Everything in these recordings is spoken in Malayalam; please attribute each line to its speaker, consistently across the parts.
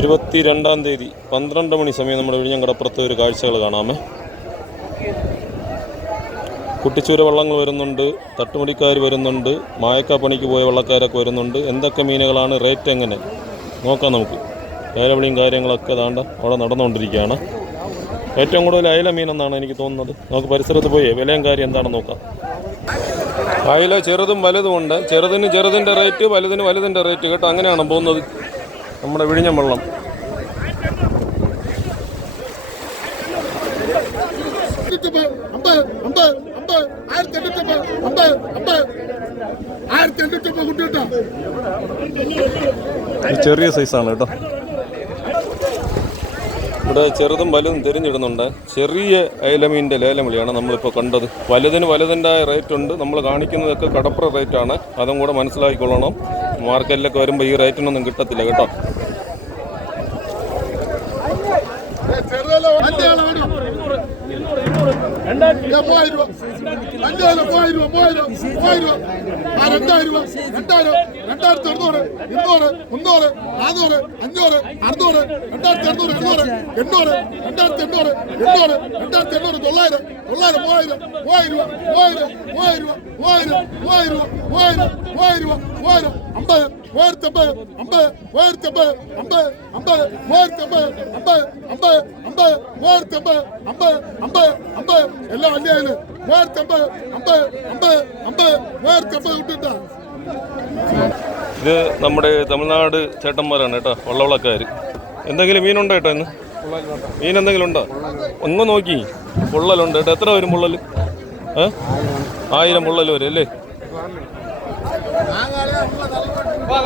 Speaker 1: ഇരുപത്തി രണ്ടാം തീയതി പന്ത്രണ്ട് മണി സമയം നമ്മുടെ വിഴിഞ്ഞം കടപ്പുറത്ത് ഒരു കാഴ്ചകൾ കാണാമേ കുട്ടിച്ചൂര വള്ളങ്ങൾ വരുന്നുണ്ട് തട്ടുമുടിക്കാർ വരുന്നുണ്ട് മായക്ക പണിക്ക് പോയ വള്ളക്കാരൊക്കെ വരുന്നുണ്ട് എന്തൊക്കെ മീനുകളാണ് റേറ്റ് എങ്ങനെ നോക്കാം നമുക്ക് വേലവിളിയും കാര്യങ്ങളൊക്കെ ദാണ്ട അവിടെ നടന്നുകൊണ്ടിരിക്കുകയാണ് ഏറ്റവും കൂടുതൽ അയല മീനെന്നാണ് എനിക്ക് തോന്നുന്നത് നമുക്ക് പരിസരത്ത് പോയി വിലയും കാര്യം എന്താണെന്ന് നോക്കാം അയല ചെറുതും വലുതും ഉണ്ട് ചെറുതിന് ചെറുതിൻ്റെ റേറ്റ് വലുതിന് വലുതിൻ്റെ റേറ്റ് കേട്ടോ അങ്ങനെയാണ് പോകുന്നത് നമ്മുടെ വിഴിഞ്ഞം വെള്ളം ചെറിയ സൈസാണ് കേട്ടോ ഇവിടെ ചെറുതും വലുതും തിരിഞ്ഞിടുന്നുണ്ട് ചെറിയ ഏലമീൻ്റെ ലേലം വിളിയാണ് നമ്മളിപ്പോൾ കണ്ടത് വലുതിന് വലുതിൻ്റെ റേറ്റ് ഉണ്ട് നമ്മൾ കാണിക്കുന്നതൊക്കെ കടപ്പുറ റേറ്റാണ് അതും കൂടെ മനസ്സിലാക്കിക്കൊള്ളണം മാർക്കറ്റിലൊക്കെ വരുമ്പോൾ ഈ റേറ്റിനൊന്നും കിട്ടത്തില്ല കേട്ടോ രണ്ടായിരത്തി അഞ്ചായിരം മൂവായിരം രൂപ മൂവായിരം ആ രണ്ടായിരം രൂപ രണ്ടായിരം രണ്ടായിരത്തി അറുന്നൂറ് ഇരുന്നൂറ് മുന്നൂറ് നാന്നൂറ് അഞ്ഞൂറ് അറുന്നൂറ് രണ്ടായിരത്തി അറുന്നൂറ് എണ്ണൂറ് എണ്ണൂറ് രണ്ടായിരത്തി എണ്ണൂറ് എണ്ണൂറ് രണ്ടായിരത്തി എണ്ണൂറ് തൊള്ളായിരം തൊള്ളായിരം മൂവായിരം മൂവായിരം രൂപ മൂവായിരം മൂവായിരം മൂവായിരം രൂപ മൂവായിരം മൂവായിരം രൂപ മൂവായിരം അമ്പത് മൂവായിരത്തി അമ്പത് അമ്പത് മൂവായിരത്തി അമ്പത് അമ്പത് അമ്പത് മൂവായിരത്തി അമ്പത് അമ്പത് അമ്പത് അമ്പത് മൂവായിരത്തി അമ്പത് അമ്പത് അമ്പത് അമ്പത് എല്ലാം അല്ലേ മൂവായിരത്തി ഇത് നമ്മുടെ തമിഴ്നാട് ചേട്ടന്മാരാണ് കേട്ടോ വള്ളവളക്കാർ എന്തെങ്കിലും മീനുണ്ടോ കേട്ടോ ഇന്ന് മീൻ എന്തെങ്കിലും ഉണ്ടോ ഒന്ന് നോക്കി പൊള്ളലുണ്ട് കേട്ടോ എത്ര വരും പൊള്ളൽ ഏ ആയിരം പൊള്ളൽ വരും അല്ലേ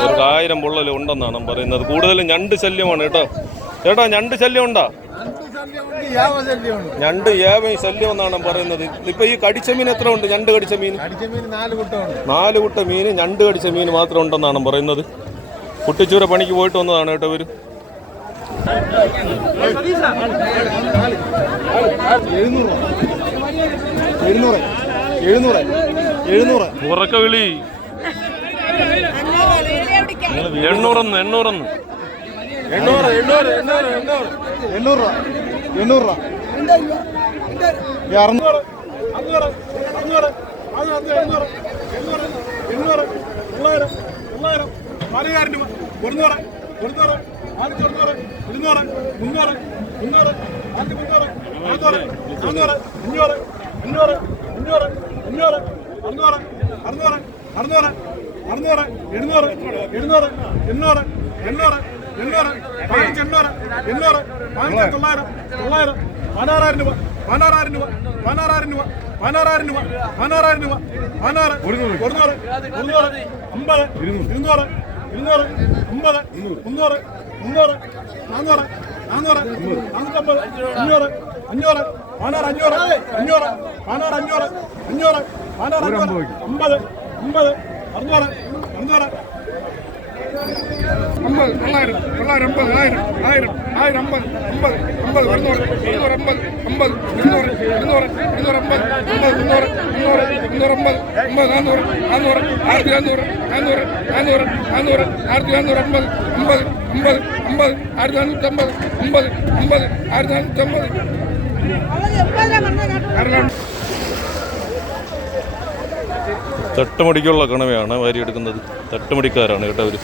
Speaker 1: ഒരു ആയിരം പൊള്ളൽ ഉണ്ടെന്നാണ് പറയുന്നത് കൂടുതലും ഞണ്ട് ശല്യമാണ് കേട്ടോ ചേട്ടാ ഞണ്ട് ശല്യം ഉണ്ടോ ഞണ്ട് ഏവൻ ശല്യം എന്നാണ് പറയുന്നത് ഇപ്പൊ ഈ കടിച്ച മീൻ എത്ര ഉണ്ട് ഞണ്ട് കടിച്ച മീൻ നാല് കുട്ട മീൻ ഞണ്ട് കടിച്ച മീൻ മാത്രം ഉണ്ടെന്നാണ് പറയുന്നത് കുട്ടിച്ചൂര പണിക്ക് പോയിട്ട് വന്നതാണ് കേട്ടോ ഇവര് ഉറക്ക വിളി എണ്ണൂറെന്ന് എണ്ണൂറെന്ന് എണ്ണൂറ് എണ്ണൂറ് എണ്ണൂറ് എണ്ണൂറ് രൂപ എണ്ണൂറ് രൂപ അറുന്നൂറ് അഞ്ഞൂറ് അഞ്ഞൂറ് അഞ്ഞൂറ് എണ്ണൂറ് എണ്ണൂറ് എണ്ണൂറ് തൊള്ളായിരം തൊള്ളായിരം നാലായിരം രൂപ ഒരുന്നൂറ് ഒരുന്നൂറ് ആയിരത്തി ഒരുന്നൂറ് ഇരുന്നൂറ് മുന്നൂറ് മുന്നൂറ് ആയിരത്തി മുന്നൂറ് നാന്നൂറ് നാന്നൂറ് അഞ്ഞൂറ് അഞ്ഞൂറ് എണ്ണൂറ് എണ്ണൂറ് എണ്ണൂറ് എണ്ണൂറ് എണ്ണൂറ് ആയിരത്തി തൊള്ളായിരം തൊള്ളായിരം പതിനാറായിരം രൂപ പതിനാറായിരം രൂപ പതിനാറായിരം രൂപ പതിനാറായിരം രൂപ പതിനാറായിരം രൂപ പതിനാറ് ഒരുന്നൂറ് ഒരുന്നൂറ് ഒരുന്നൂറ് അമ്പത് ഇരുന്നൂറ് ഇരുന്നൂറ് അമ്പത് മുന്നൂറ് മുന്നൂറ് നാന്നൂറ് നാന്നൂറ് നാനൂറ്റമ്പത് അഞ്ഞൂറ് അഞ്ഞൂറ് പതിനാറ് അഞ്ഞൂറ് അഞ്ഞൂറ് പതിനാറ് അഞ്ഞൂറ് അഞ്ഞൂറ് പതിനാറ് അഞ്ഞൂറ് അമ്പത് അമ്പത് അറുന്നൂറ് അറുന്നൂറ് ஐம்பது தொள்ளாயிரம் தொள்ளாயிரம் ஐம்பது ஆயிரம் ஆயிரம் ஆயிரம் ஐம்பது ஐம்பது ஐம்பது இருநூறு இருநூறு ஐம்பது ஐம்பது இருநூறு இருநூறு இருநூறு ஐம்பது ஐம்பது முந்நூறு முந்நூறு முந்நூறு ஐம்பது ஐம்பது நானூறு நானூறு ஆயிரத்தி நானூறு நானூறு நானூறு நானூறு ஆயிரத்தி நானூறு ஐம்பது ஐம்பது ஐம்பது ஐம்பது ஆயிரத்தி நானூற்றி ஐம்பது ஐம்பது ஐம்பது ஆயிரத்தி நானூற்றி ஐம்பது തട്ടുമടിക്കുള്ള കണവയാണ് എടുക്കുന്നത് തട്ടുമടിക്കാരാണ് കേട്ടോ അവർ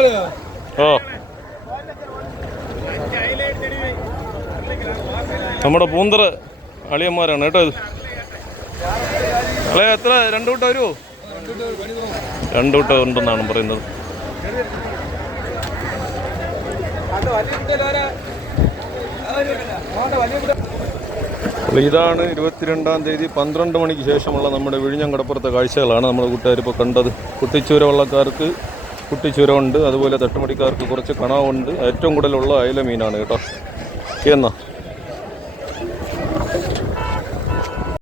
Speaker 1: ഉണ്ടോ ഓ നമ്മുടെ പൂന്തറ അളിയന്മാരാണ് കേട്ടോ ഇത് എത്ര രണ്ടു കൂട്ടം വരുമോ രണ്ടു കൂട്ടം ഉണ്ടെന്നാണ് പറയുന്നത് അത് വലിയ അപ്പോൾ ഇതാണ് ഇരുപത്തിരണ്ടാം തീയതി പന്ത്രണ്ട് മണിക്ക് ശേഷമുള്ള നമ്മുടെ വിഴിഞ്ഞം കടപ്പുറത്തെ കാഴ്ചകളാണ് നമ്മുടെ കൂട്ടുകാരിപ്പോൾ കണ്ടത് കുട്ടിച്ചൂര വള്ളക്കാർക്ക് കുട്ടിച്ചൂരമുണ്ട് അതുപോലെ തട്ടുമടിക്കാർക്ക് കുറച്ച് കണാവുണ്ട് ഏറ്റവും കൂടുതലുള്ള അയല മീനാണ് കേട്ടോ എന്നാ